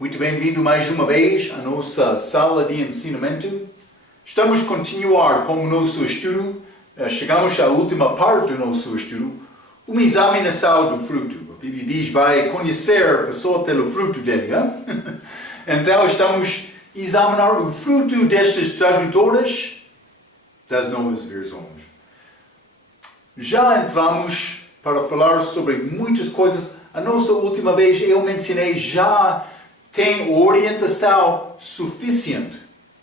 Muito bem-vindo mais uma vez à nossa sala de ensinamento. Estamos a continuar com o nosso estudo. Chegamos à última parte do nosso estudo, uma examinação do fruto. A Bíblia diz, vai conhecer a pessoa pelo fruto dele. Hein? Então estamos a examinar o fruto destas tradutoras das novas versões. Já entramos para falar sobre muitas coisas. A nossa última vez eu mencionei já tem orientação suficiente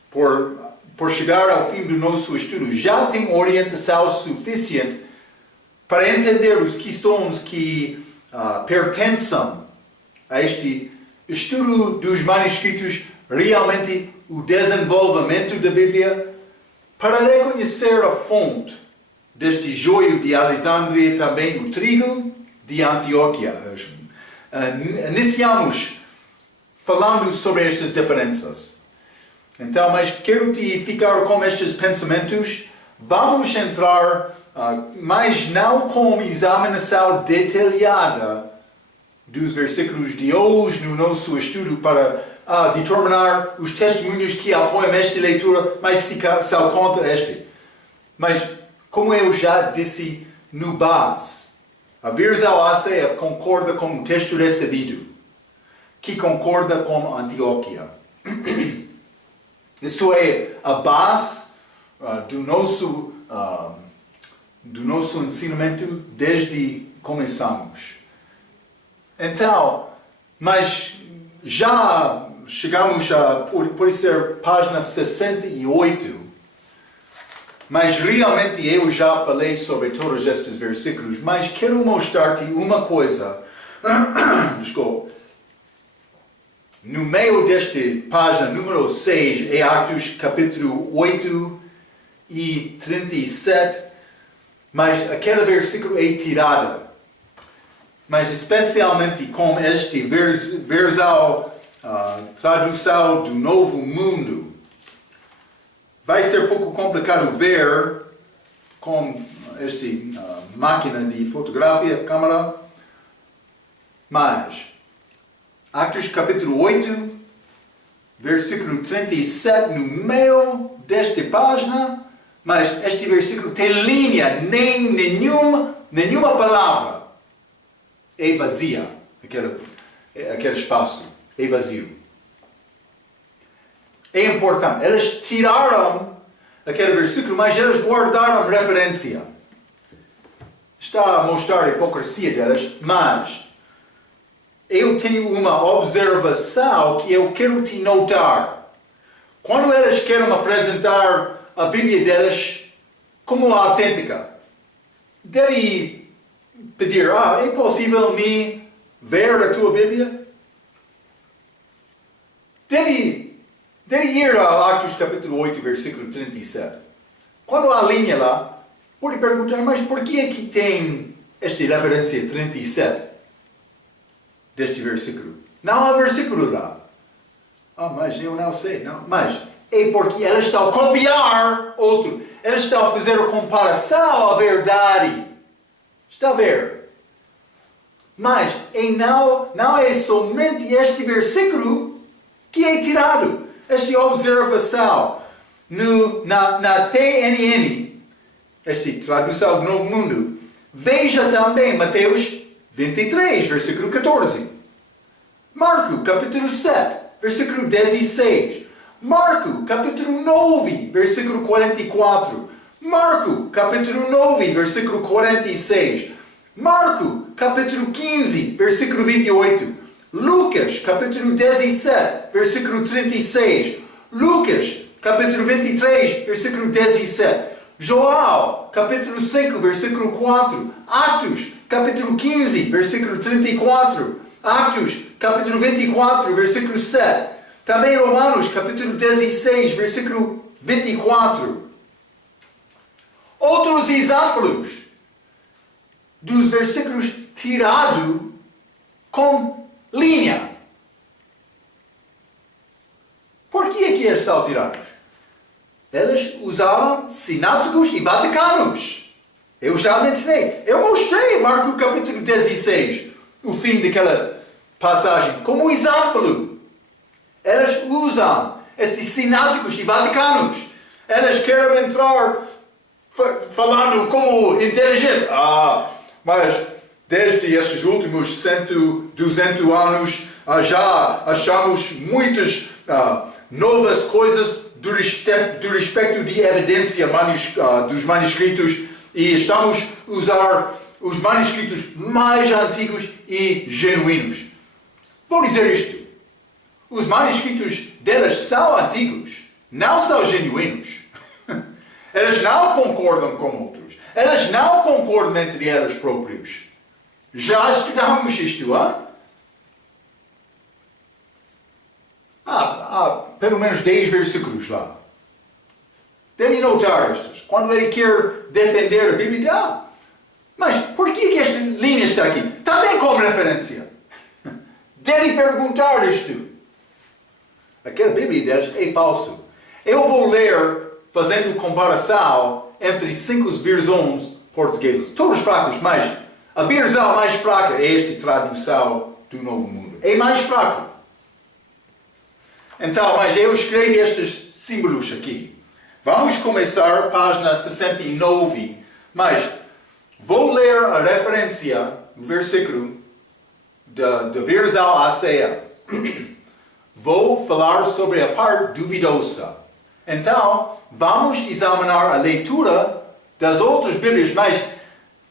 por chegar ao fim do nosso estudo. Já tem orientação suficiente para entender os questões que pertencem a este estudo dos manuscritos, realmente o desenvolvimento da Bíblia, para reconhecer a fonte deste joio de Alexandria, também o trigo de Antioquia. Iniciamos falando sobre estas diferenças. Então, mas quero te ficar com estes pensamentos. Vamos entrar, mas não com examinação detalhada dos versículos de hoje no nosso estudo para determinar os testemunhos que apoiam esta leitura, mas se contra este. Mas, como eu já disse no base, a versão ACF concorda com o texto recebido, que concorda com Antioquia. Isso é a base do nosso ensinamento desde que começamos. Então, mas já chegamos a, por ser página 68, mas realmente eu já falei sobre todos estes versículos, mas quero mostrar-te uma coisa. Desculpa. No meio desta página número 6, é Atos capítulo 8 e 37, mas aquele versículo é tirado. Mas especialmente com este versão, tradução do Novo Mundo, vai ser um pouco complicado ver com esta máquina de fotografia, câmera, mas Atos capítulo 8, versículo 37, no meio desta página, mas este versículo tem linha, nem nenhuma palavra. É vazia, aquele espaço, é vazio. É importante, eles tiraram aquele versículo, mas eles guardaram referência. Está a mostrar a hipocrisia deles, mas eu tenho uma observação que eu quero te notar. Quando eles querem apresentar a Bíblia deles como autêntica, deve pedir, é possível me ver a tua Bíblia? Deve ir a Atos capítulo 8, versículo 37. Quando há linha lá, pode perguntar, mas por que é que tem esta referência 37? Deste versículo. Não há versículo lá. Mas eu não sei. Não. Mas é porque eles estão a copiar outro. Eles estão a fazer a comparação à verdade. Está a ver? Mas não é somente este versículo que é tirado. Esta observação na TNN, esta tradução do Novo Mundo. Veja também Mateus 23, versículo 14. Marcos, capítulo 7, versículo 16. Marcos, capítulo 9, versículo 44. Marcos, capítulo 9, versículo 46. Marcos, capítulo 15, versículo 28. Lucas, capítulo 17, versículo 36. Lucas, capítulo 23, versículo 17. João, capítulo 5, versículo 4. Atos, capítulo 15, versículo 34. Atos, capítulo 24, versículo 7. Também Romanos, capítulo 16, versículo 24. Outros exemplos dos versículos tirados com linha. Por que é que eles são tirados? Eles usavam sináticos e vaticanos. Eu já mencionei. Eu mostrei Marcos capítulo 16, o fim daquela passagem, como exemplo Elas usam estes sináticos e vaticanos. Elas querem entrar falando como inteligente. Mas desde estes últimos 100, 200 anos já achamos muitas novas coisas do respeito de evidência dos manuscritos e estamos a usar os manuscritos mais antigos e genuínos. Vou dizer isto. Os manuscritos delas são antigos, não são genuínos. Elas não concordam com outros. Elas não concordam entre elas próprios. Já estudamos isto, há pelo menos 10 versículos lá. Deve notar estes. Quando ele quer defender a Bíblia, mas por que esta linha está aqui? Também como referência. Deve perguntar isto. Aquela Bíblia deles é falso. Eu vou ler fazendo comparação entre 5 versões portuguesas. Todos fracos, mas a versão mais fraca é esta tradução do Novo Mundo. É mais fraco. Então, mas eu escrevi estes símbolos aqui. Vamos começar página 69, mas vou ler a referência, o versículo da versão ACF. Vou falar sobre a parte duvidosa. Então, vamos examinar a leitura das outras Bíblias, mas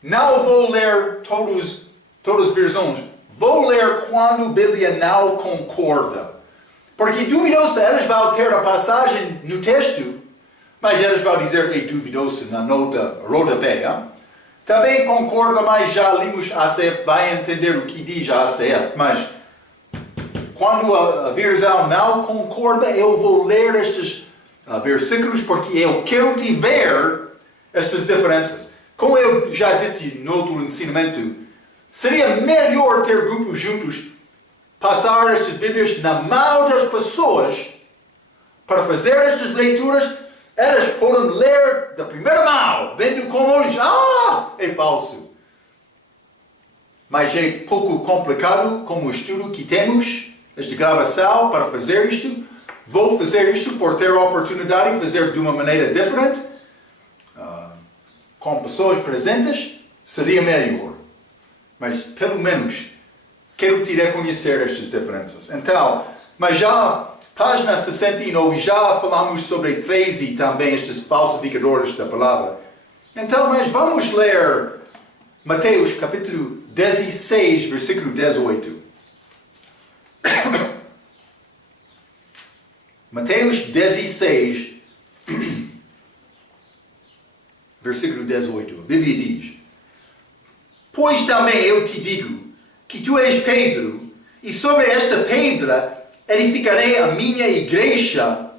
não vou ler todas as versões. Vou ler quando a Bíblia não concorda. Porque duvidosa, elas vão ter a passagem no texto, mas elas vão dizer que é duvidosa na nota rodapé. Também concorda, mas já lemos a ACF, vai entender o que diz a ACF, mas quando a versão não concorda, eu vou ler estes versículos porque eu quero te ver estas diferenças. Como eu já disse no outro ensinamento, seria melhor ter grupos juntos, passar estas Bíblias na mão das pessoas para fazer estas leituras. Elas podem ler da primeira mão, vendo como eles, é falso. Mas é pouco complicado como o estudo que temos, esta gravação, para fazer isto. Vou fazer isto por ter a oportunidade de fazer de uma maneira diferente, com pessoas presentes, seria melhor. Mas, pelo menos, quero te reconhecer estas diferenças. Então, mas já, página 69, já falamos sobre 13 também, estes falsificadores da palavra. Então, mas vamos ler Mateus capítulo 16, versículo 18. Mateus 16, versículo 18. A Bíblia diz: Pois também eu te digo que tu és Pedro, e sobre esta pedra edificarei a minha igreja,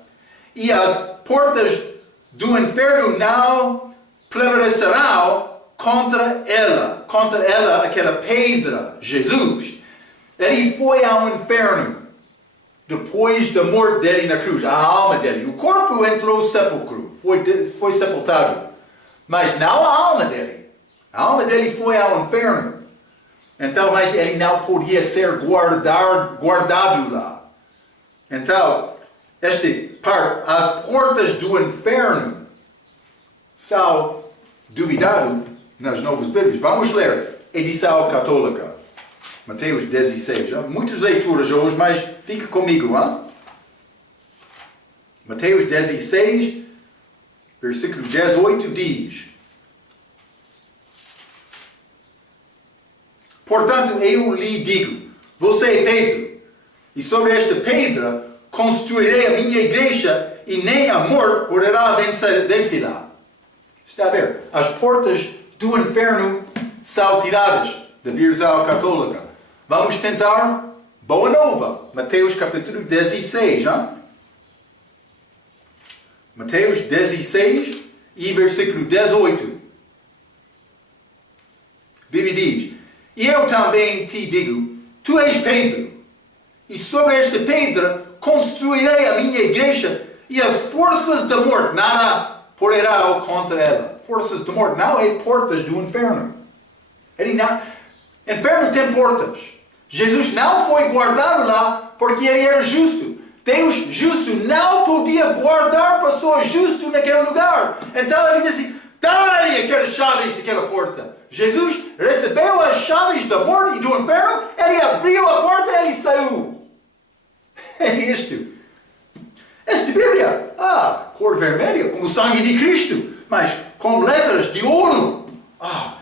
e as portas do inferno não prevalecerão contra ela, aquela pedra, Jesus. Ele foi ao inferno depois da morte dele na cruz, a alma dele. O corpo entrou no sepulcro, foi sepultado, mas não a alma dele. A alma dele foi ao inferno. Então, mas ele não podia ser guardado lá. Então, esta parte, as portas do inferno são duvidado nas novas Bíblias. Vamos ler edição católica. Mateus 16. Muitas leituras hoje, mas fica comigo. Mateus 16, versículo 18 diz: Portanto, eu lhe digo, você é Pedro, e sobre esta pedra construirei a minha igreja, e nem a morte poderá vencê-la. Está a ver? As portas do inferno são tiradas da versão católica. Vamos tentar? Boa nova. Mateus capítulo 16. Mateus 16 e versículo 18. A Bíblia diz: E eu também te digo, tu és Pedro, e sobre esta pedra construirei a minha igreja, e as forças da morte nada poderão contra ela. Forças da morte não é portas do inferno. Inferno tem portas. Jesus não foi guardado lá porque ele era justo. Deus justo não podia guardar pessoas justas naquele lugar. Então ele disse, dá-lhe aquelas chaves daquela porta. Jesus recebeu as chaves da morte e do inferno, ele abriu a porta e ele saiu. É isto. Esta Bíblia, cor vermelha, como o sangue de Cristo, mas com letras de ouro.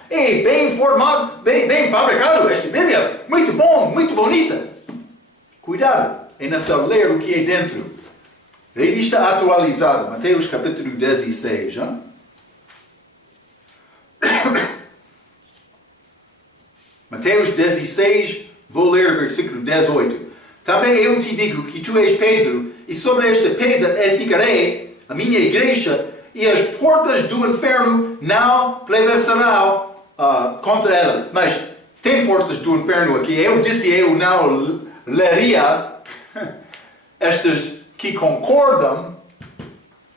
É bem formado, bem fabricado esta Bíblia. Muito bom, muito bonita. Cuidado, é necessário ler o que é dentro. Revista atualizada, Mateus capítulo 16. Mateus 16, vou ler o versículo 18. Também eu te digo que tu és Pedro, e sobre esta pedra edificarei a minha igreja, e as portas do inferno não prevalecerão contra ela. Mas tem portas do inferno aqui. Eu disse, eu não leria estas que concordam,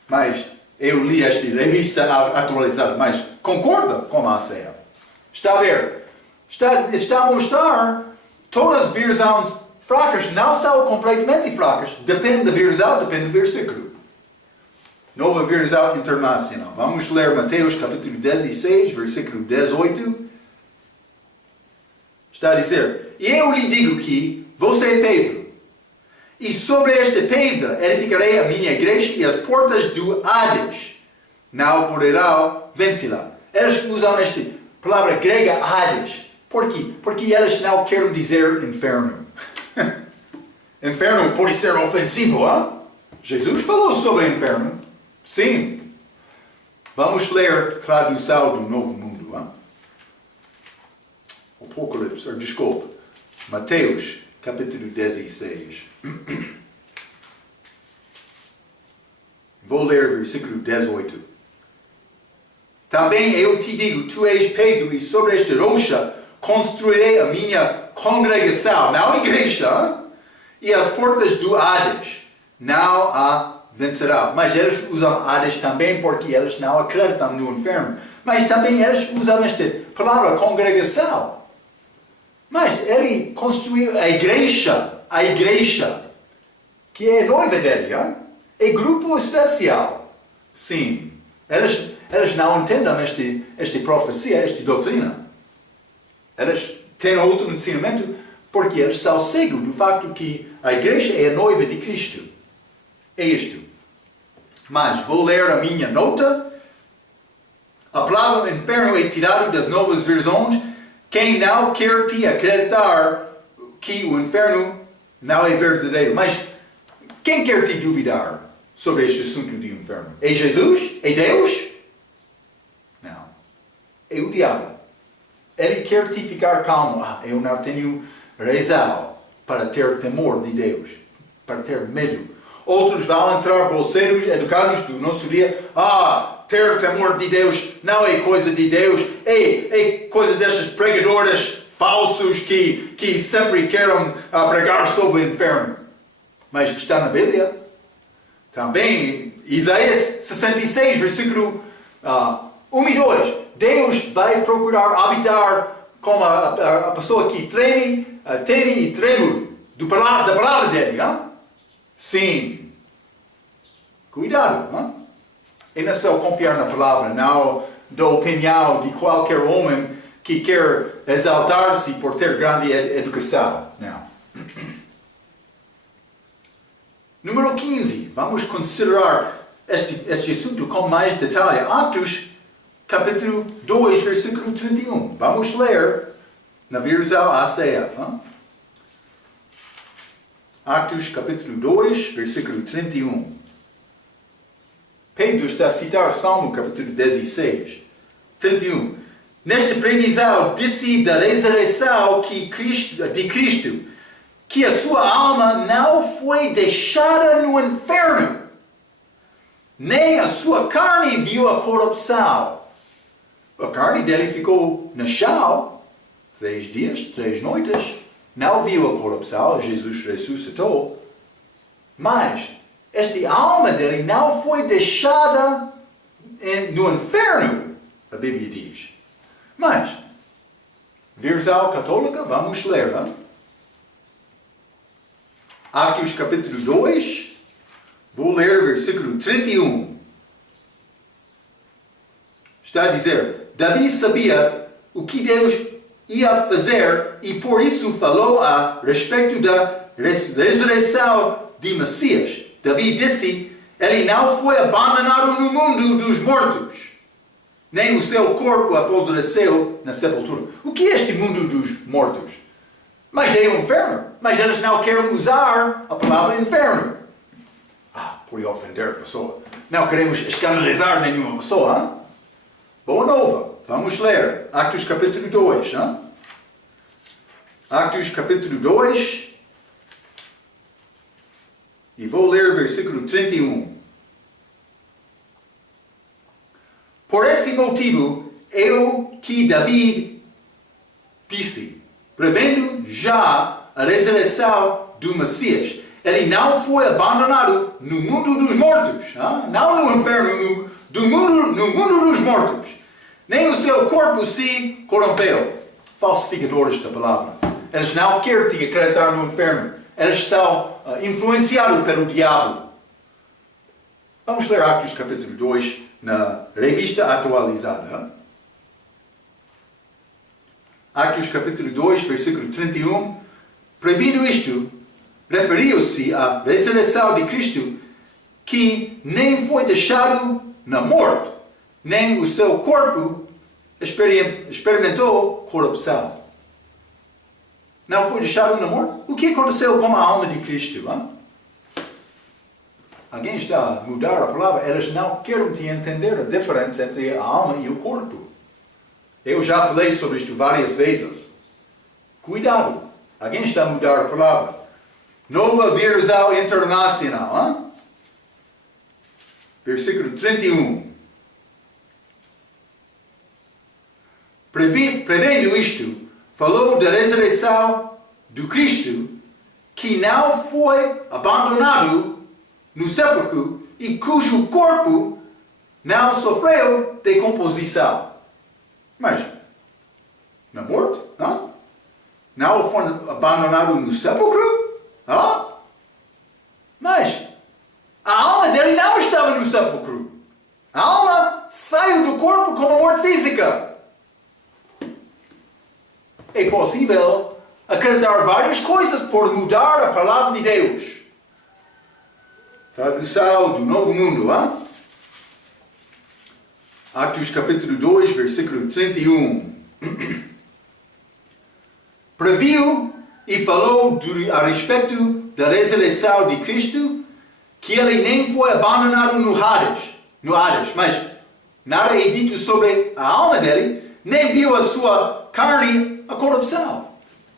mas eu li esta revista atualizada, mas concorda com a ACF. Está a ver? Está a mostrar todas as versões fracas, não são completamente fracas, depende da versão, depende do versículo. Nova versão internacional. Vamos ler Mateus capítulo 16, versículo 18. Está a dizer, e eu lhe digo que você é Pedro, e sobre esta pedra edificarei a minha igreja, e as portas do Hades não poderão vencê-la. Eles usam esta palavra grega Hades. Por quê? Porque eles não querem dizer inferno. Inferno pode ser ofensivo, Jesus falou sobre inferno. Sim. Vamos ler tradução do Novo Mundo. Apocalipse, desculpa. Mateus, capítulo 16. Vou ler versículo 18. Também eu te digo, tu és Pedro, e sobre esta rocha construirei a minha congregação, não a igreja, e as portas do Hades não a vencerão. Mas eles usam Hades também porque eles não acreditam no inferno. Mas também eles usam esta palavra congregação. Mas ele construiu a igreja, que é a noiva dele, é grupo especial. Sim, eles não entendem esta profecia, esta doutrina. Eles têm outro ensinamento porque eles são cegos do facto que a igreja é a noiva de Cristo. É isto. Mas vou ler a minha nota. A palavra inferno é tirada das novas versões. Quem não quer te acreditar que o inferno não é verdadeiro. Mas quem quer te duvidar sobre este assunto do inferno? É Jesus? É Deus? Não. É o diabo. Ele quer te ficar calmo. Eu não tenho razão para ter temor de Deus, para ter medo. Outros vão entrar bolseiros educados do nosso dia. Ter temor de Deus não é coisa de Deus. É coisa destes pregadores falsos que sempre querem pregar sobre o inferno. Mas está na Bíblia. Também, Isaías 66, versículo 1 e 2. Deus vai procurar habitar como a pessoa que teme e treme da palavra dele. Sim. Cuidado. É necessário confiar na palavra, não da opinião de qualquer homem que quer exaltar-se por ter grande educação. Não. Número 15. Vamos considerar este assunto com mais detalhe. Atos capítulo 2, versículo 31. Vamos ler na versão ACF. Atos capítulo 2, versículo 31. Pedro está a citar Salmo capítulo 16. 31. Nesta previsão disse da ressurreição de Cristo, que a sua alma não foi deixada no inferno, nem a sua carne viu a corrupção. A carne dele ficou no chão 3 dias, 3 noites. Não viu a corrupção, Jesus ressuscitou. Mas esta alma dele não foi deixada no inferno, a Bíblia diz. Mas, versão católica, vamos ler. Atos capítulo 2, vou ler o versículo 31. Está a dizer, Davi sabia o que Deus ia fazer e por isso falou a respeito da ressurreição de Messias. Davi disse, ele não foi abandonado no mundo dos mortos, nem o seu corpo apodreceu na sepultura. O que é este mundo dos mortos? Mas é o inferno. Mas eles não querem usar a palavra inferno. Por ofender a pessoa. Não queremos escandalizar nenhuma pessoa. Hein? Boa nova. Vamos ler. Atos capítulo 2. Hein? Atos capítulo 2. E vou ler o versículo 31. Por esse motivo, eu que Davi disse, prevendo já a ressurreição do Messias, ele não foi abandonado no mundo dos mortos, não no inferno, no mundo dos mortos. Nem o seu corpo se corrompeu. Falsificadores da palavra. Eles não querem te acreditar no inferno. Eles são influenciados pelo diabo. Vamos ler Atos capítulo 2 na revista atualizada. Atos capítulo 2, versículo 31. Prevendo isto, referiu-se à ressurreição de Cristo, que nem foi deixado na morte, nem o seu corpo experimentou corrupção. Não foi deixado na morte? O que aconteceu com a alma de Cristo? Hein? Alguém está a mudar a palavra? Eles não querem te entender a diferença entre a alma e o corpo. Eu já falei sobre isto várias vezes. Cuidado. Alguém está a mudar a palavra. Nova Versão Internacional. Hein? Versículo 31. Prevendo isto, falou da ressurreição do Cristo, que não foi abandonado no sepulcro e cujo corpo não sofreu decomposição. Mas, na morte? Não? Não foi abandonado no sepulcro? Não? Mas, a alma dele não estava no sepulcro. A alma saiu do corpo como a morte física. É possível acreditar várias coisas por mudar a palavra de Deus. Tradução do Novo Mundo. Hein? Atos capítulo 2, versículo 31. Previu e falou a respeito da ressurreição de Cristo, que ele nem foi abandonado no Hades, mas nada é dito sobre a alma dele, nem viu a sua carne a corrupção.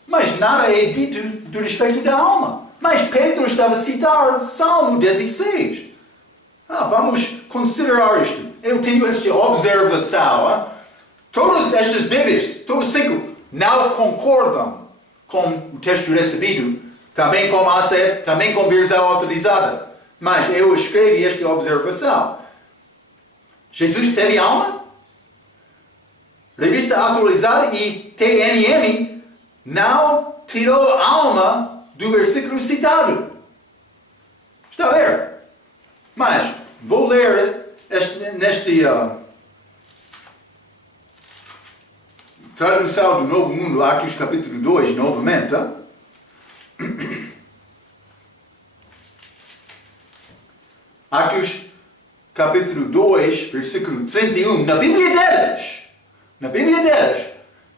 Mas nada é dito do respeito da alma. Mas Pedro estava a citar Salmo 16. Vamos considerar isto. Eu tenho esta observação. Todas estas Bíblias, todos 5, não concordam com o texto recebido, também com a ACF, também com a versão autorizada. Mas eu escrevi esta observação. Jesus teve alma? Revista atualizada e TNM não tirou a alma do versículo citado. Está a ver? Mas vou ler neste tradução do Novo Mundo, Atos capítulo 2, novamente. Atos capítulo 2, versículo 31, na Bíblia deles,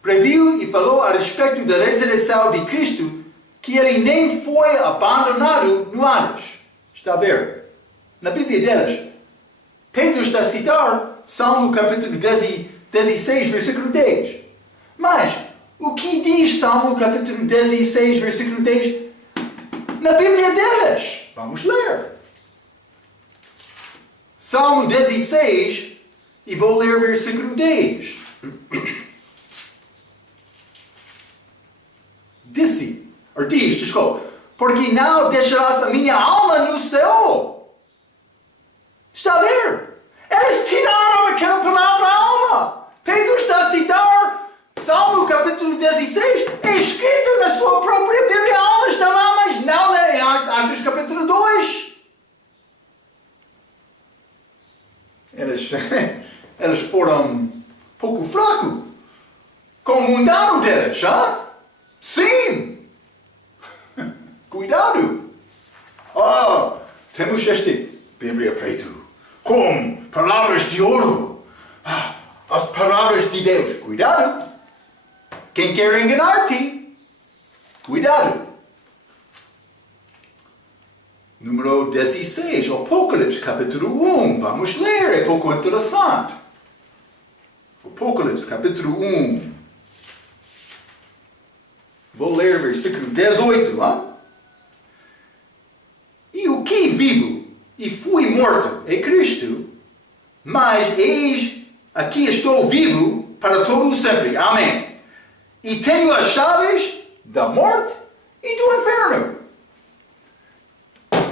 previu e falou a respeito da ressurreição de Cristo, que ele nem foi abandonado no Hades. Está a ver? Na Bíblia deles, Pedro está a citar Salmo capítulo 16, versículo 10. Mas, o que diz Salmo capítulo 16, versículo 10 na Bíblia deles? Vamos ler. Salmo 16, e vou ler o versículo 10. Diz, desculpa, porque não deixarás a minha alma no céu. Está a ver? Eles tiraram aquela palavra alma. Pedro está a citar Salmo capítulo 16, é escrito na sua própria Bíblia, a alma está lá, mas não na Cuidado deles, hein? Sim! Cuidado! Temos este Bíblia preto com palavras de ouro. As palavras de Deus. Cuidado! Quem quer enganar-te? Cuidado! Número 16, Apocalipse, capítulo 1. Vamos ler, é pouco interessante. Apocalipse, capítulo 1. Vou ler versículo 18. E o que vivo e fui morto é Cristo, mas eis, aqui estou vivo para todo o sempre. Amém. E tenho as chaves da morte e do inferno.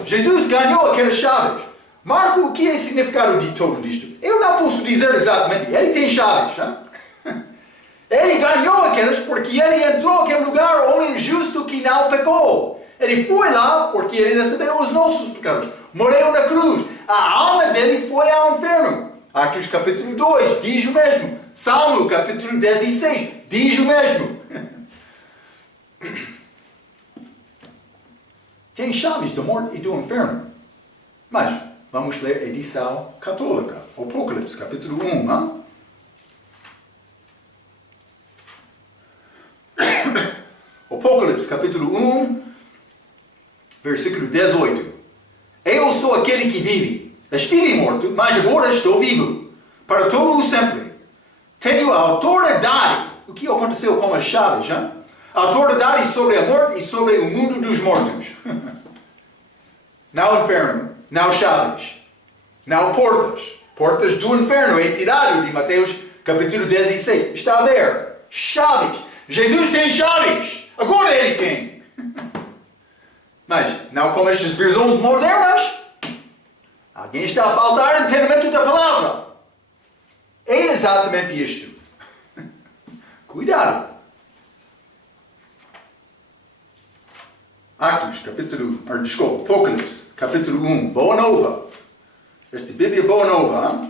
Jesus ganhou aquelas chaves. Marco, o que é o significado de tudo isto? Eu não posso dizer exatamente. Ele tem chaves. Ele ganhou aquelas porque ele entrou naquele lugar, homem justo que não pecou. Ele foi lá porque ele recebeu os nossos pecados. Morreu na cruz. A alma dele foi ao inferno. Atos capítulo 2 diz o mesmo. Salmo capítulo 16 diz o mesmo. Tem chaves da morte e do inferno. Mas vamos ler a edição católica. Apocalipse, capítulo 1. Apocalipse, capítulo 1, versículo 18. Eu sou aquele que vive. Estive morto, mas agora estou vivo. Para todo o sempre. Tenho a autoridade. O que aconteceu com as chaves? Autoridade sobre a morte e sobre o mundo dos mortos. Não inferno, não chaves, não portas. Portas do inferno é tirado de Mateus capítulo 16. Está a ver? Chaves. Jesus tem chaves. Agora ele tem. Mas não como estas versões modernas. Alguém está a faltar entendimento da palavra. É exatamente isto. Cuidado. Apocalipse, capítulo 1, Boa Nova. Esta Bíblia Boa Nova.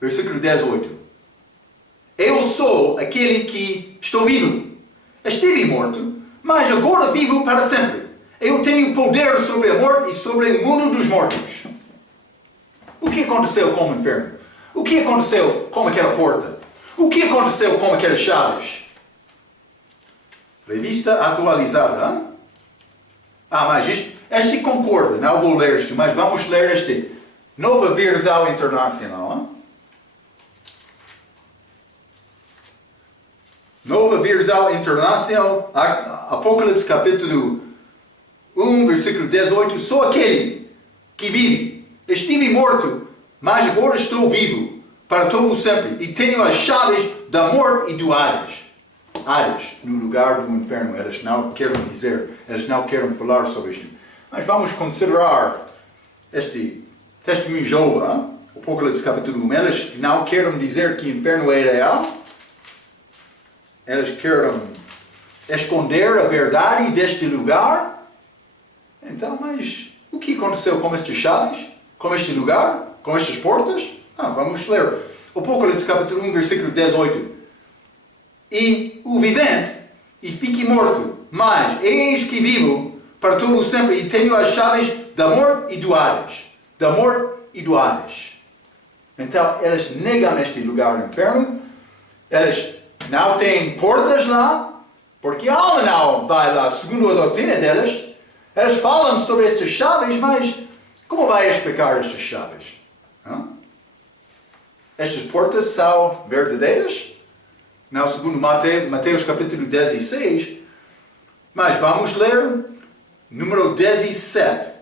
Versículo 18. Eu sou aquele que estou vivo. Estive morto, mas agora vivo para sempre. Eu tenho poder sobre a morte e sobre o mundo dos mortos. O que aconteceu com o inferno? O que aconteceu com aquela porta? O que aconteceu com aquelas chaves? Revista atualizada. Mas este concorda. Não vou ler isto, mas vamos ler este. Nova versão internacional. Nova versão internacional. Apocalipse capítulo 1, versículo 18. Sou aquele que vive. Estive morto, mas agora estou vivo para todo o sempre. E tenho as chaves da morte e do Hades. Hades, no lugar do inferno. Eles não querem dizer, eles não querem falar sobre isto. Mas vamos considerar este testemunho de Jeová, Apocalipse capítulo 1. Eles não querem dizer que o inferno é real. Eles querem esconder a verdade deste lugar. Então, mas o que aconteceu com estas chaves? Com este lugar? Com estas portas? Vamos ler. Apocalipse capítulo 1, versículo 18. E o vivente, e fique morto, mas eis que vivo para todo o sempre, e tenho as chaves da morte e do Hades. Da morte e do Hades. Então, eles negam este lugar no inferno. Eles não têm portas lá, porque a alma não vai lá, segundo a doutrina deles. Eles falam sobre estas chaves, mas como vai explicar estas chaves? Estas portas são verdadeiras? Não, segundo Mateus capítulo 16. Mas vamos ler número 17.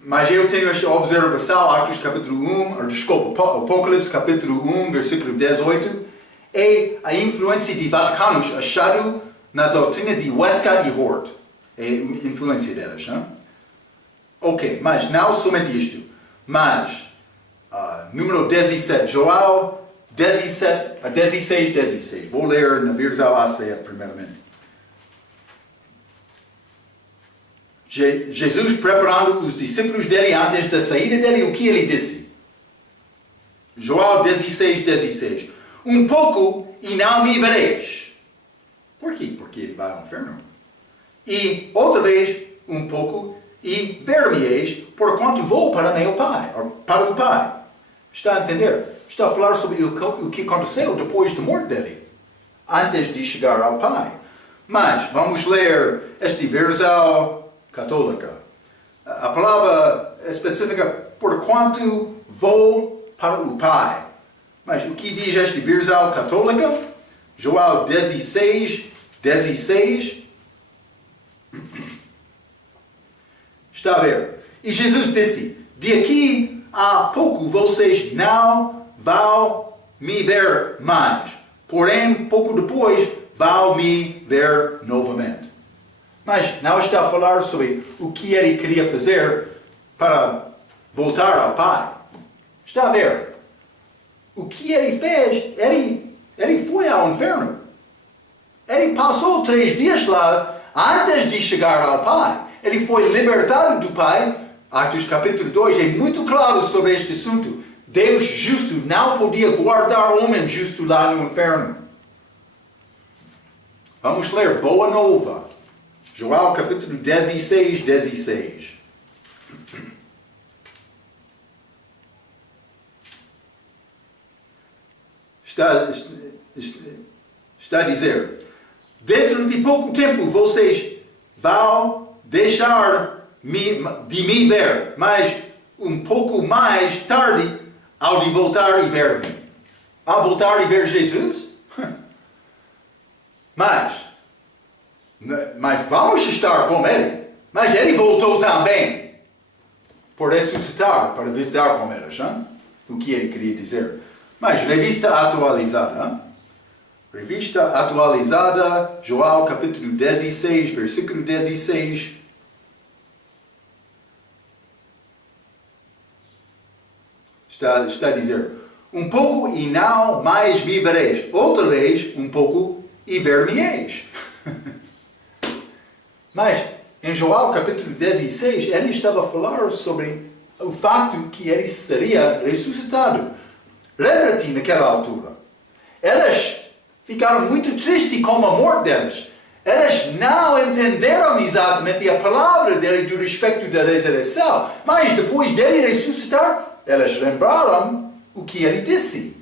Mas eu tenho esta observação, Atos capítulo 1, Apocalipse capítulo 1, versículo 18. É a influência de Vaticanos achado na doutrina de Westcott e Hort. É a influência deles. Ok, mas não somente isto. Mas, número 17, Joel 17, 16. Vou ler na versão ACF primeiramente. Jesus preparando os discípulos dele antes da saída dele, o que ele disse? João 16, 16. Um pouco e não me vereis. Por quê? Porque ele vai ao inferno. E outra vez, um pouco e ver-me-eis, porquanto vou para meu Pai, ou para o Pai. Está a entender? Está a falar sobre o que aconteceu depois da morte dele, antes de chegar ao Pai. Mas vamos ler esta versão católica. A palavra específica, porquanto vou para o Pai. Mas o que diz esta versão católica? João 16, 16. Está a ver? E Jesus disse, de aqui a pouco vocês não vão me ver mais. Porém, pouco depois, vão me ver novamente. Mas não está a falar sobre o que ele queria fazer para voltar ao Pai. Está a ver? O que ele fez, ele foi ao inferno. Ele passou 3 dias lá antes de chegar ao Pai. Ele foi libertado do Pai. Atos capítulo 2 é muito claro sobre este assunto. Deus justo não podia guardar o homem justo lá no inferno. Vamos ler Boa Nova. João capítulo 16, 16. Está a dizer, dentro de pouco tempo vocês vão deixar de me ver, mas um pouco mais tarde, ao de voltar e ver-me. Ao voltar e ver Jesus? Mas vamos estar com ele. Mas ele voltou também por ressuscitar, para visitar com eles. Hein? O que ele queria dizer. Mas revista atualizada. Hein? Revista atualizada, João capítulo 16, versículo 16. Está a dizer, um pouco e não mais me vereis. Outra vez, um pouco e ver-me-eis. Mas, em João capítulo 16, ele estava a falar sobre o facto que ele seria ressuscitado. Lembra-te naquela altura. Elas ficaram muito tristes com a morte delas. Elas não entenderam exatamente a palavra dele do respeito da ressurreição. Mas depois dele ressuscitar, elas lembraram o que ele disse.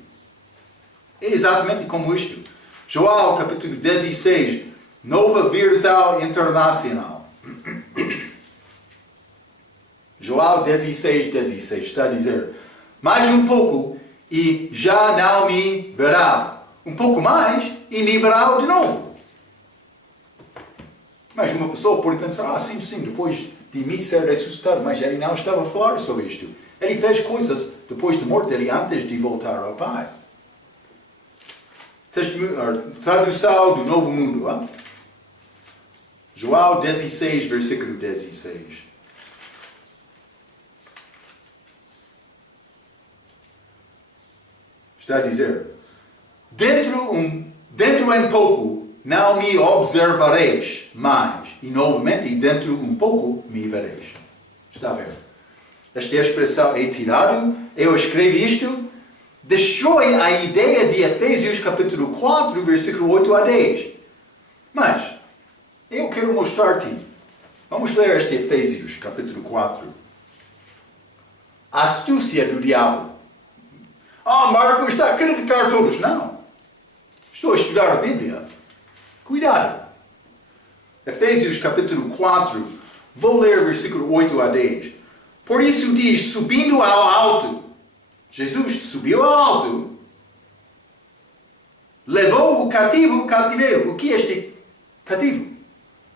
É exatamente como isto. João capítulo 16, nova versão internacional. João 16, 16 está a dizer, mais um pouco e já não me verá. Um pouco mais e me verá de novo. Mas uma pessoa pode pensar, sim, depois de mim ser ressuscitado, mas ele não estava a falar sobre isto. Ele fez coisas depois da morte dele antes de voltar ao Pai. Tradução do Novo Mundo. Hein? João 16, versículo 16. Está a dizer, dentro em pouco não me observareis mais, e novamente dentro um pouco me vereis. Está a ver? Esta expressão é tirado, eu escrevi isto, destrói a ideia de Efésios capítulo 4, versículo 8 a 10. Mas, eu quero mostrar-te, vamos ler este Efésios capítulo 4. A astúcia do diabo. Marco está a criticar todos. Não. Estou a estudar a Bíblia. Cuidado. Efésios capítulo 4, vou ler versículo 8 a 10. Por isso diz, subindo ao alto. Jesus subiu ao alto. Levou o cativeiro. O que é este cativo?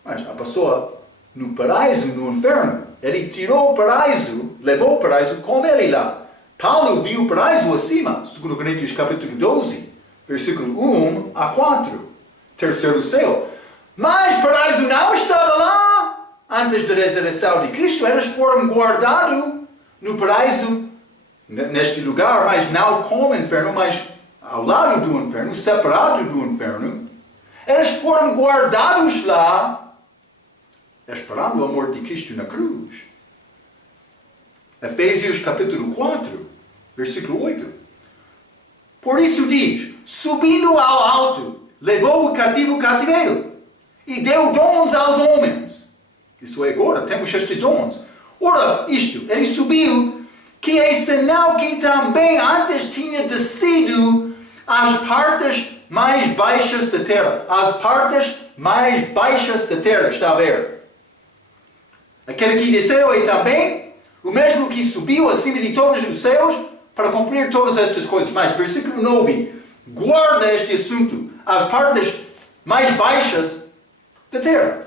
Mas a pessoa no paraíso, no inferno, ele tirou o paraíso, levou o paraíso com ele lá. Paulo viu o paraíso acima, 2 Coríntios capítulo 12, versículo 1 a 4. Terceiro céu. Mas o paraíso não estava lá antes da ressurreição de Cristo. Eles foram guardados no paraíso, neste lugar, mas não como inferno, mas ao lado do inferno, separado do inferno. Eles foram guardados lá, esperando a morte de Cristo na cruz. Efésios capítulo 4, versículo 8. Por isso diz, subindo ao alto, levou o cativo cativeiro e deu dons aos homens. Isso é agora, temos estes dons. Ora, isto, ele subiu, que é sinal que também antes tinha descido às partes mais baixas da terra. As partes mais baixas da terra, está a ver? Aquele que desceu é também o mesmo que subiu acima de todos os céus para cumprir todas estas coisas. Mas, versículo 9, guarda este assunto, as partes mais baixas da terra.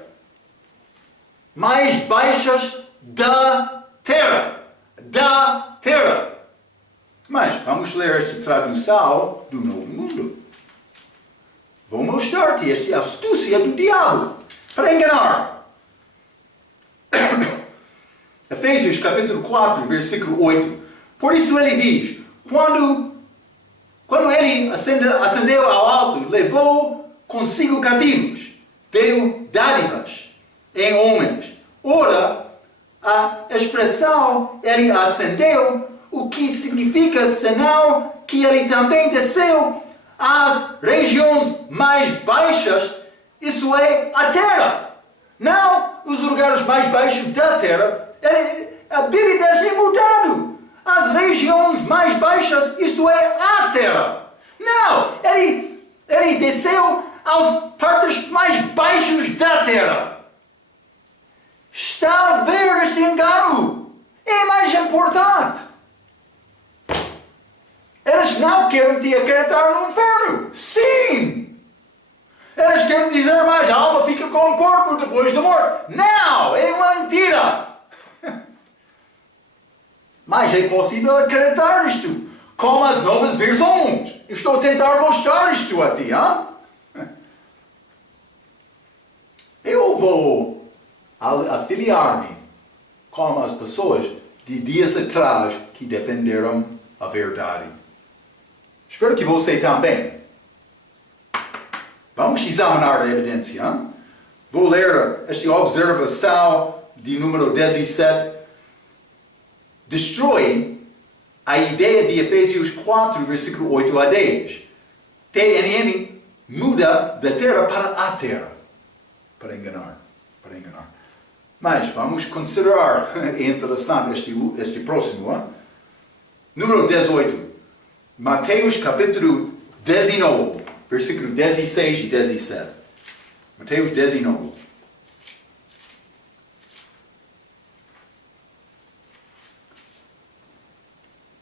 Mais baixas da terra. Da terra. Mas, vamos ler esta tradução do Novo Mundo. Vou mostrar-te esta astúcia do diabo para enganar. Efésios capítulo 4, versículo 8. Por isso ele diz, quando ele ascendeu ao alto, levou consigo cativos, deu dádivas em homens. Ora, a expressão ele ascendeu, o que significa senão que ele também desceu às regiões mais baixas, isso é, a terra. Não os lugares mais baixos da terra. A Bíblia deixa mudado. As regiões mais baixas, isto é, a terra. Não, ele desceu às partes mais baixas da terra. Está a ver este engano? É mais importante. Eles não querem te acreditar no inferno. Sim! Eles querem dizer mais, a alma fica com o corpo depois da morte. Não! É uma mentira! Mas é possível acreditar nisto, com as novas versões. Eu estou a tentar mostrar isto a ti, hein? Eu vou afiliar-me com as pessoas de dias atrás que defenderam a verdade. Espero que você também. Vamos examinar a evidência. Hein? Vou ler esta observação de número 17. Destrói a ideia de Efésios 4, versículo 8 a 10. TNM muda da terra para a terra. Para enganar. Mas vamos considerar, é interessante este próximo. Hein? Número 18. Mateus capítulo 19, versículo 16 e 17. Mateus 19.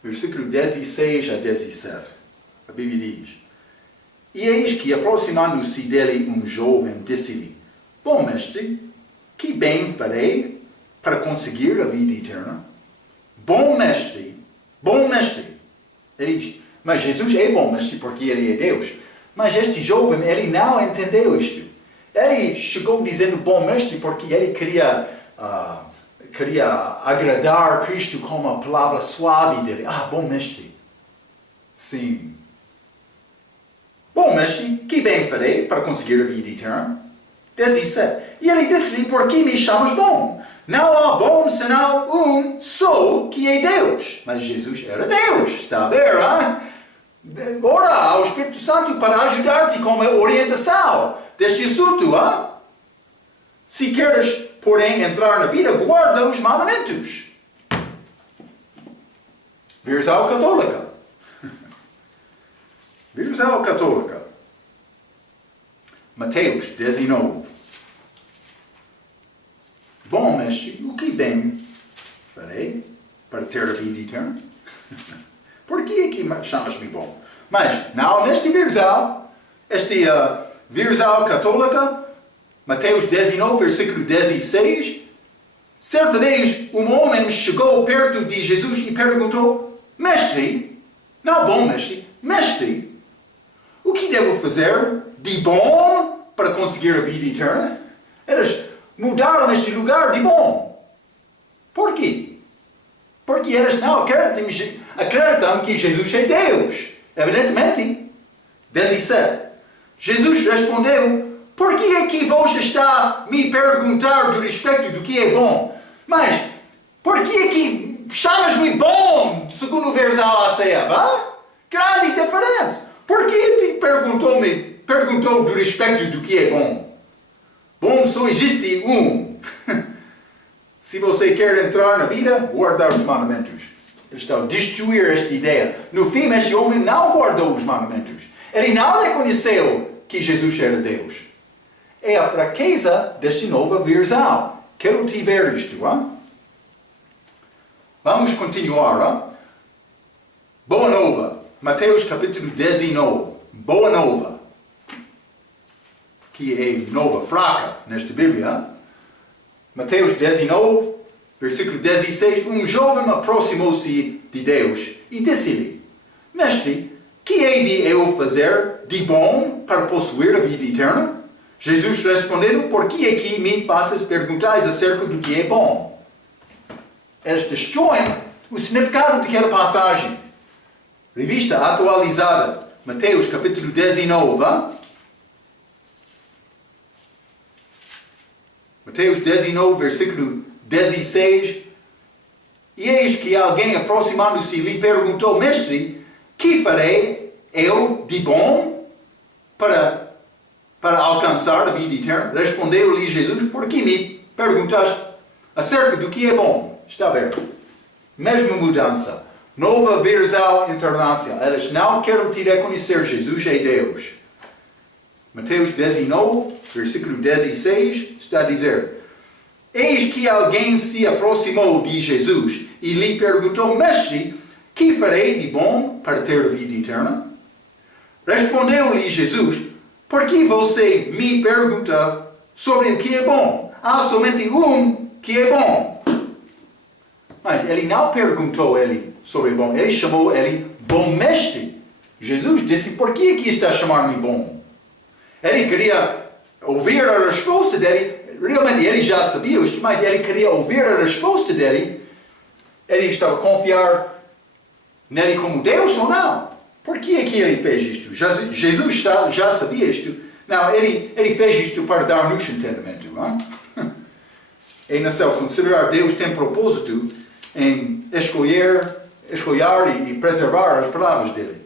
Versículo 16 a 17. A Bíblia diz: E eis que, aproximando-se dele um jovem, disse-lhe: Bom mestre, que bem farei para conseguir a vida eterna? Bom mestre. Ele diz: Mas Jesus é bom mestre porque ele é Deus. Mas este jovem, ele não entendeu isto. Ele chegou dizendo bom mestre porque ele queria agradar Cristo com uma palavra suave dele. Bom mestre. Sim. Bom mestre, que bem farei para conseguir a vida eterna? 17. E ele disse-lhe, por que me chamas bom? Não há bom senão um só que é Deus. Mas Jesus era Deus, está a ver, hein? Ora ao Espírito Santo para ajudar-te com a orientação deste assunto, hein? Se queres, porém, entrar na vida, guarda os mandamentos. Versão católica. Versão católica. Mateus 19. Bom mestre, o que bem farei para ter a vida eterna? Por que é que chamas-me bom? Mas, não, neste versão, versão católica, Mateus 19, versículo 16, certa vez um homem chegou perto de Jesus e perguntou, mestre, não bom mestre, mestre, o que devo fazer de bom para conseguir a vida eterna? Eles mudaram este lugar de bom. Por quê? Porque eles não acreditam que Jesus é Deus. Evidentemente. 17. Jesus respondeu, por que é que você está me perguntar do respeito do que é bom? Mas, por que é que chamas-me bom, segundo o versão ACF? Grande diferença. Por que ele perguntou do respeito do que é bom? Bom só existe um. Se você quer entrar na vida, guardar os mandamentos. Ele está a destruir esta ideia. No fim, este homem não guardou os mandamentos. Ele não reconheceu que Jesus era Deus. É a fraqueza desta nova versão. Quero te ver isto. Hein? Vamos continuar. Hein? Boa nova. Mateus capítulo 19. Boa nova. Que é nova fraca nesta Bíblia. Hein? Mateus 19, versículo 16. Um jovem aproximou-se de Deus e disse-lhe: Mestre, que hei de eu fazer de bom para possuir a vida eterna? Jesus respondeu: Por que é que me faças perguntais acerca do que é bom? Eles destroem o significado daquela passagem. Revista atualizada, Mateus capítulo 19. Mateus 19, versículo 16. E eis que alguém aproximando-se lhe perguntou: Mestre, que farei eu de bom para alcançar a vida eterna? Respondeu-lhe Jesus: Por que me perguntaste acerca do que é bom? Está a ver? Mesma mudança. Nova versão internacional. Eles não querem te reconhecer Jesus é Deus. Mateus 19, versículo 16, está a dizer: Eis que alguém se aproximou de Jesus e lhe perguntou: Mestre, que farei de bom para ter a vida eterna? Respondeu-lhe Jesus: Por que você me pergunta sobre o que é bom? Há somente um que é bom. Mas ele não perguntou ele sobre o bom. Ele chamou ele bom mestre. Jesus disse: Por que aqui está a chamar-me bom? Ele queria ouvir a resposta dele. Realmente ele já sabia isto, mas ele queria ouvir a resposta dele. Ele estava a confiar nele como Deus ou não? Por que é que ele fez isto? Jesus já sabia isto. Não, ele fez isto para dar-nos entendimento. Não? É necessário considerar Deus tem propósito em escolher e preservar as palavras dele.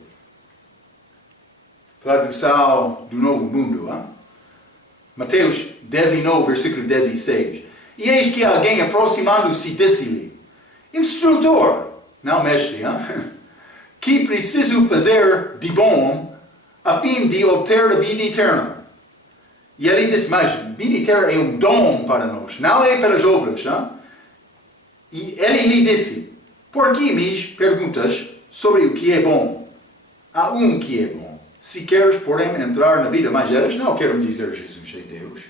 Tradução do Novo Mundo. Hein? Mateus 19, versículo 16. E eis que alguém aproximando-se disse-lhe: Instrutor, não mestre, hein? Que preciso fazer de bom a fim de obter a vida eterna? E ele disse: Mas vida eterna é um dom para nós, não é pelas obras. Hein? E ele lhe disse: Por que me perguntas sobre o que é bom? Há um que é bom. Se queres, porém, entrar na vida, mas eles não querem dizer Jesus é Deus.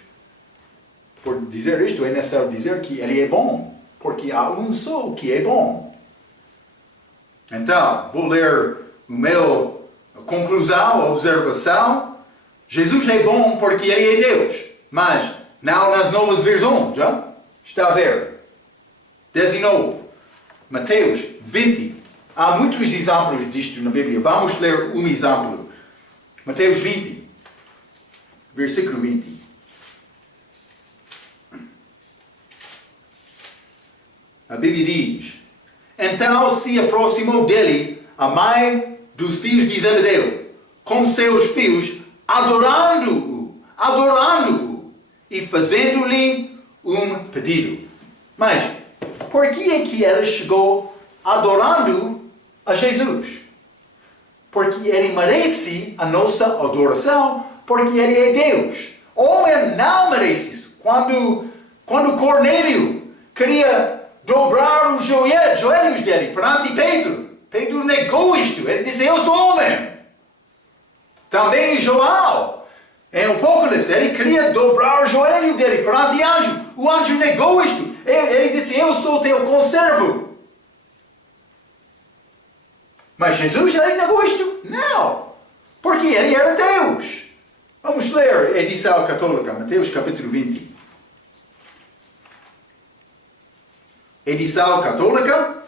Por dizer isto, é necessário dizer que ele é bom, porque há um só que é bom. Então, vou ler o meu conclusão, a observação. Jesus é bom porque ele é Deus, mas não nas novas versões, já? Está a ver? 19, Mateus 20. Há muitos exemplos disto na Bíblia. Vamos ler um exemplo. Mateus 20, versículo 20. A Bíblia diz: Então se aproximou dele a mãe dos filhos de Zebedeu, com seus filhos, adorando-o, e fazendo-lhe um pedido. Mas, por que é que ela chegou adorando a Jesus? Porque ele merece a nossa adoração, porque ele é Deus. O homem não merece isso. Quando Cornélio queria dobrar os joelhos dele perante Pedro negou isto. Ele disse: Eu sou homem. Também João, em Apocalipse, ele queria dobrar o joelho dele perante anjo. O anjo negou isto. Ele disse: Eu sou teu conservo. Mas Jesus, ele negou isto? Não. Porque ele era Deus. Vamos ler a edição católica, Mateus capítulo 20. Edição católica,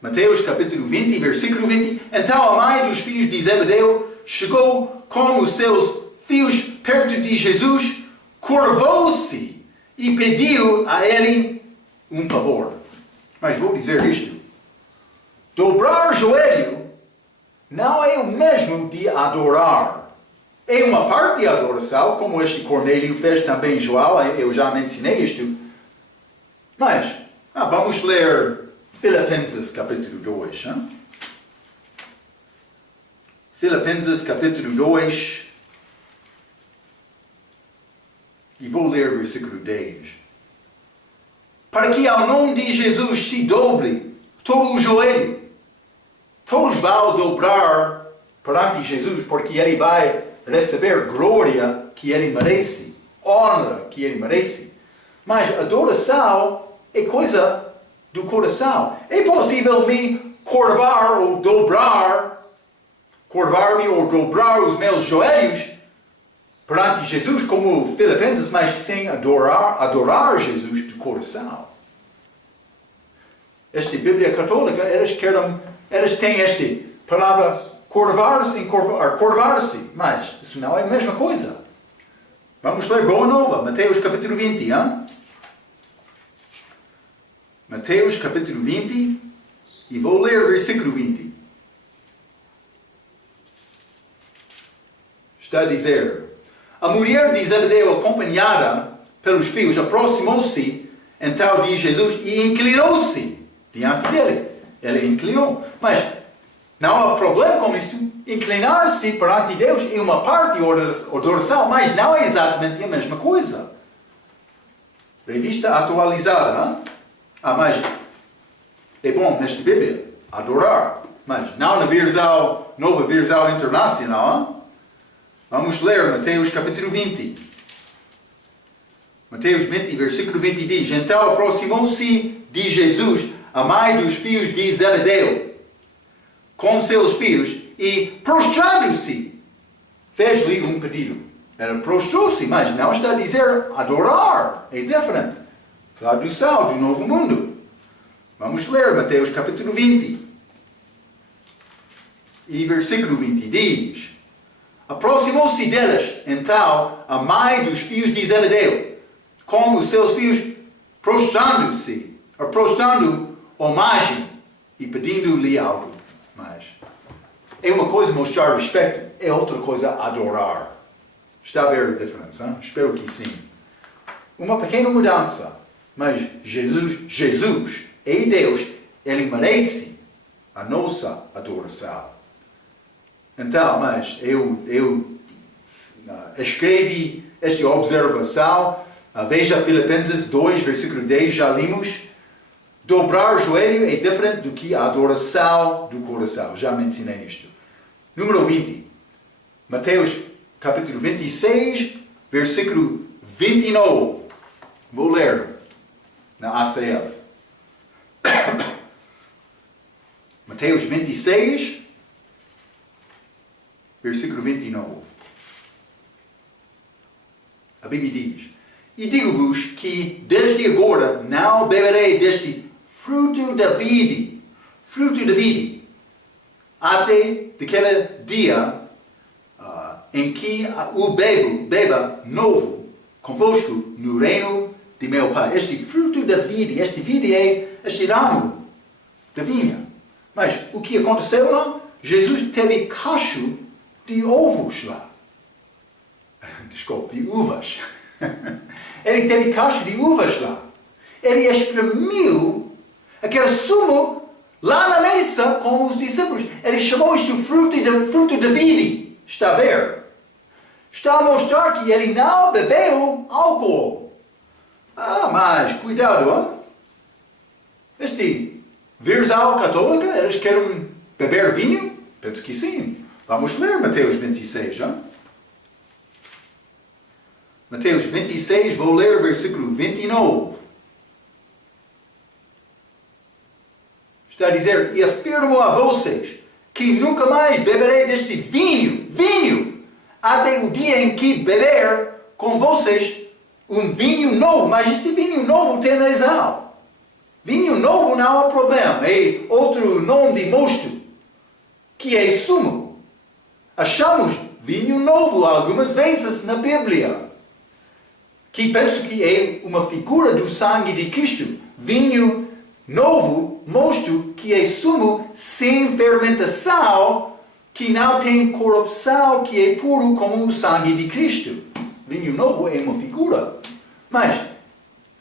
Mateus capítulo 20, versículo 20. Então a mãe dos filhos de Zebedeu chegou com os seus filhos perto de Jesus, curvou-se e pediu a ele um favor. Mas vou dizer isto. Dobrar o joelho não é o mesmo de adorar. É uma parte de adoração, como este Cornélio fez também, João, eu já mencionei isto. Mas, vamos ler Filipenses capítulo 2. Hein? Filipenses capítulo 2. E vou ler o versículo 10. Para que ao nome de Jesus se dobre todo o joelho. Todos vão dobrar perante Jesus, porque Ele vai receber glória que Ele merece, honra que Ele merece. Mas adoração é coisa do coração. É possível me curvar-me ou dobrar os meus joelhos perante Jesus, como Filipenses, mas sem adorar Jesus do coração. Esta Bíblia Católica, eles têm esta palavra curvar-se, mas isso não é a mesma coisa. Vamos ler Boa Nova, Mateus capítulo 20. Hein? Mateus capítulo 20, e vou ler o versículo 20. Está a dizer: a mulher de Zebedeu, acompanhada pelos filhos, aproximou-se então de Jesus e inclinou-se diante dele. Ele inclinou. Mas não há problema com isto. Inclinar-se perante Deus é uma parte de adoração, mas não é exatamente a mesma coisa. Revista atualizada. Hein? Mas é bom nesta Bíblia adorar, mas não na nova versão internacional. Hein? Vamos ler Mateus capítulo 20. Mateus 20, versículo 20 diz: então aproximou-se de Jesus a mãe dos filhos de Zebedeu, com seus filhos, e prostrando-se, fez-lhe um pedido. Ela prostrou-se, mas não está a dizer adorar. É diferente. Tradução do Novo Mundo. Vamos ler Mateus capítulo 20. E versículo 20 diz: aproximou-se deles, então, a mãe dos filhos de Zebedeu, com os seus filhos, prestando homagem e pedindo-lhe algo. Mas é uma coisa mostrar respeito, é outra coisa adorar. Está a ver a diferença? Hein? Espero que sim. Uma pequena mudança, mas Jesus é Deus, Ele merece a nossa adoração. Então, mas eu escrevi esta observação. Veja Filipenses 2, versículo 10, já limos. Dobrar o joelho é diferente do que a adoração do coração. Já mencionei isto. Número 20. Mateus capítulo 26, versículo 29. Vou ler na ACF. Mateus 26, versículo 29. A Bíblia diz: e digo-vos que desde agora não beberei deste fruto da vide, até daquele dia em que o beba novo convosco no reino de meu Pai. Este fruto da vide, este vide é este ramo da vinha. Mas o que aconteceu lá? Jesus teve cacho de ovos lá. Desculpe, de uvas. Ele teve cacho de uvas lá. Ele espremiu aquele sumo lá na mesa com os discípulos. Ele chamou isto fruto da vide. Está a ver? Está a mostrar que ele não bebeu álcool. Mas cuidado, hein? Este versão católica, eles querem beber vinho? Penso que sim. Vamos ler Mateus 26, hein? Mateus 26, vou ler o versículo 29. Está a dizer: e afirmo a vocês que nunca mais beberei deste vinho, até o dia em que beber com vocês um vinho novo. Mas este vinho novo tem razão. Vinho novo não há problema. É outro nome de mosto, que é sumo. Achamos vinho novo algumas vezes na Bíblia, que penso que é uma figura do sangue de Cristo. Vinho novo, mosto, que é sumo, sem fermentação, que não tem corrupção, que é puro como o sangue de Cristo. Vinho novo é uma figura. Mas,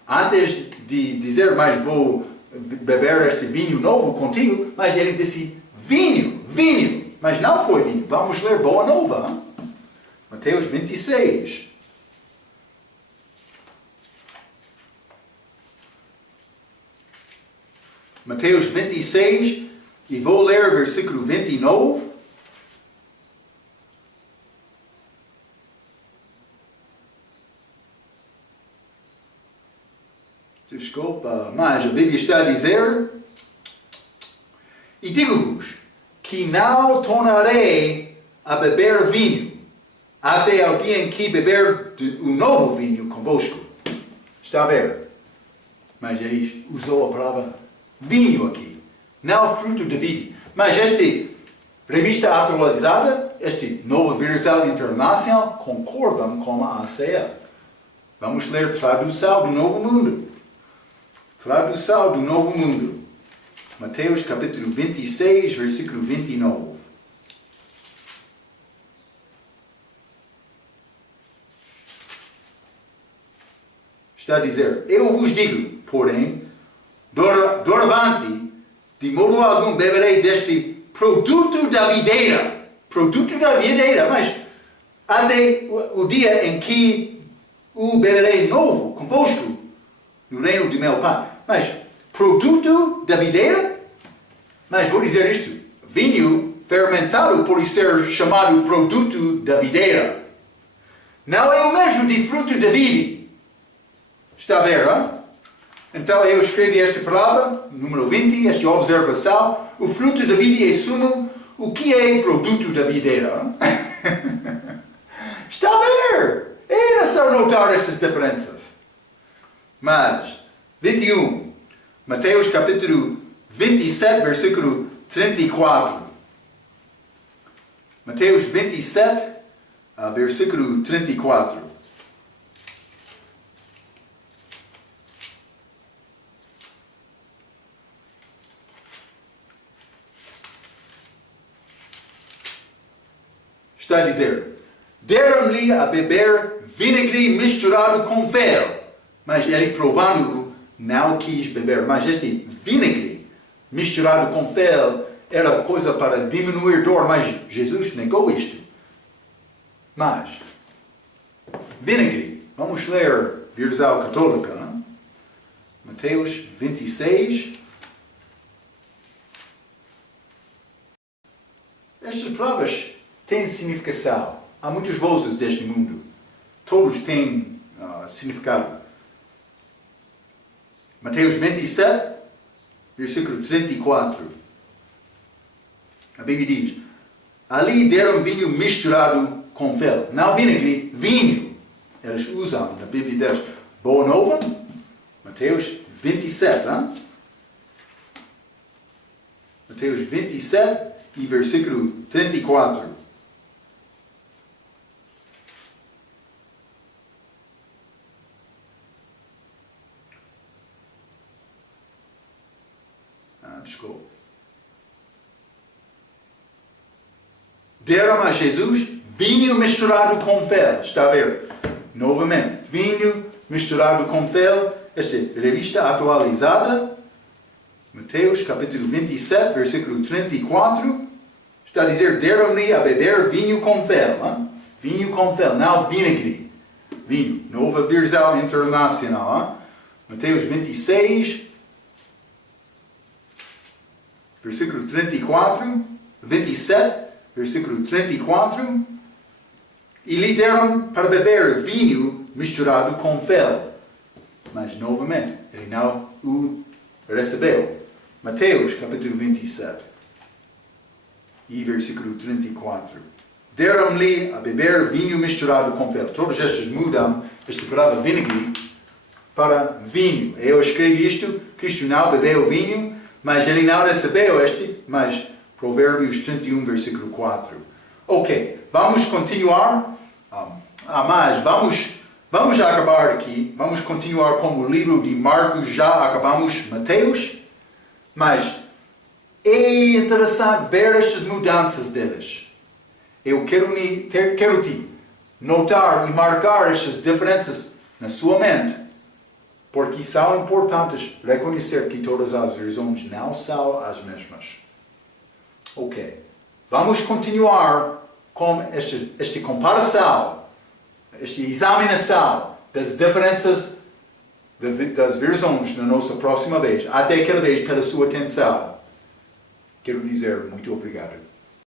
antes de dizer, mas vou beber este vinho novo contigo, mas ele disse, vinho, vinho. Mas não foi vinho. Vamos ler Boa Nova. Hein? Mateus 26. Mateus 26, e vou ler versículo 29. Desculpa, mas a Bíblia está a dizer: e digo-vos que não tornarei a beber vinho, até ao dia em que beber o novo vinho convosco. Está a ver? Mas ele usou a palavra vinho aqui, não fruto de vide. Mas esta revista atualizada, este Nova Versão Internacional, concordam com a ACF. Vamos ler tradução do Novo Mundo. Tradução do Novo Mundo. Mateus capítulo 26, versículo 29. Está a dizer: eu vos digo, porém, doravante, de modo algum beberei deste produto da videira. Produto da videira, mas até o dia em que o beberei novo convosco no reino de meu Pai. Mas produto da videira? Mas vou dizer isto: vinho fermentado pode ser chamado produto da videira. Não é o mesmo de fruto da vide. Está a ver, hein? Então eu escrevi esta palavra, número 20, esta observação. O fruto da vide é sumo. O que é produto da videira? Está a ver? Era só notar estas diferenças. Mas, 21, Mateus capítulo 27, versículo 34. Mateus 27, versículo 34. Está a dizer: deram-lhe a beber vinagre misturado com fel, mas ele, provando-o, não quis beber. Mas este vinagre misturado com fel era coisa para diminuir dor, mas Jesus negou isto. Mas, vinagre, vamos ler versão católica, hein? Mateus 26. Estas provas têm significação. Há muitas vozes deste mundo. Todos têm significado. Mateus 27, versículo 34. A Bíblia diz: ali deram vinho misturado com fel. Não vinagre, vinho. Eles usam na Bíblia deles. Boa Nova, Mateus 27. Hein? Mateus 27 e versículo 34. Desculpa. Deram a Jesus vinho misturado com fel. Está a ver? Novamente, vinho misturado com fel. Esta é a revista atualizada. Mateus capítulo 27, versículo 34. Está a dizer: deram-lhe a beber vinho com fel. Hein? Vinho com fel, não vinagre. Vinho. Nova Versão Internacional. Hein? Mateus 26, versículo 34, 27, versículo 34. E lhe deram para beber vinho misturado com fel. Mas, novamente, ele não o recebeu. Mateus, capítulo 27, e versículo 34. Deram-lhe a beber vinho misturado com fel. Todos estes mudam esta palavra vinagre para vinho. Eu escrevi isto: Cristo não bebeu vinho, mas ele não recebeu este, mas Provérbios 31, versículo 4. Ok, vamos continuar. Mas vamos acabar aqui. Vamos continuar com o livro de Marcos. Já acabamos Mateus. Mas É interessante ver estas mudanças deles. Eu quero te notar e marcar estas diferenças na sua mente, porque são importantes reconhecer que todas as visões não são as mesmas. Ok, vamos continuar com esta comparação, esta examinação das diferenças das visões na nossa próxima vez. Até aquela vez, pela sua atenção. Quero dizer muito obrigado.